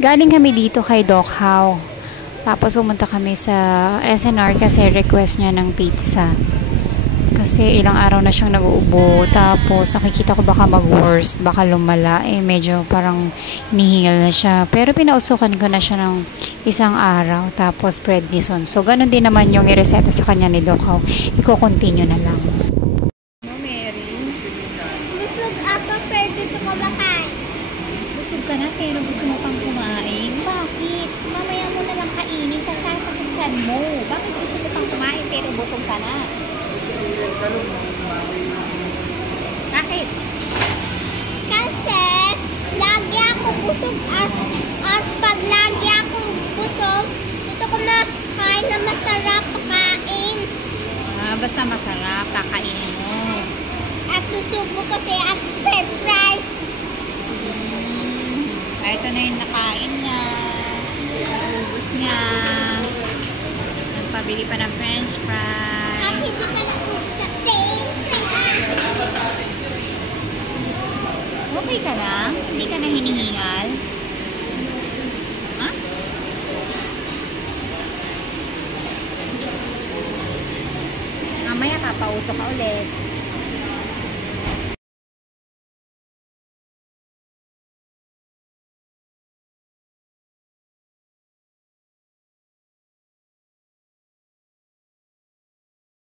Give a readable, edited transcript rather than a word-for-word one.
Galing kami dito kay Doc How. Tapos pumunta kami sa SNR kasi request niya ng pizza. Kasi ilang araw na siyang nag-uubo. Tapos nakikita ko baka mag-worst, baka lumala. Medyo parang hinihingal na siya. Pero pinausukan ko na siya ng isang araw. Tapos prednison. So ganun din naman yung ireseta sa kanya ni Doc How. Iko-continue na lang. No, Mary? Busog ako, pwede ko kumakain. Busog ka na pero gusto mo pang kumain? Bakit? Mamaya mo na lang kainin kasi sasakit tiyan mo. Bakit gusto mo pang kumain pero busog ka na? Bakit? Kasi lagi ako busog at pag lagi ako busog, gusto ko makain na masarap pakain. Basta masarap, kakainin mo. At susubo kasi as spare price. Ito na yung nakain niya. Naubos niya. Nagpabili pa ng french fries. At hindi ka naubos sa plane. Okay ka lang? Hindi ka na hinihingal? Ha? Mamaya papausok ka ulit.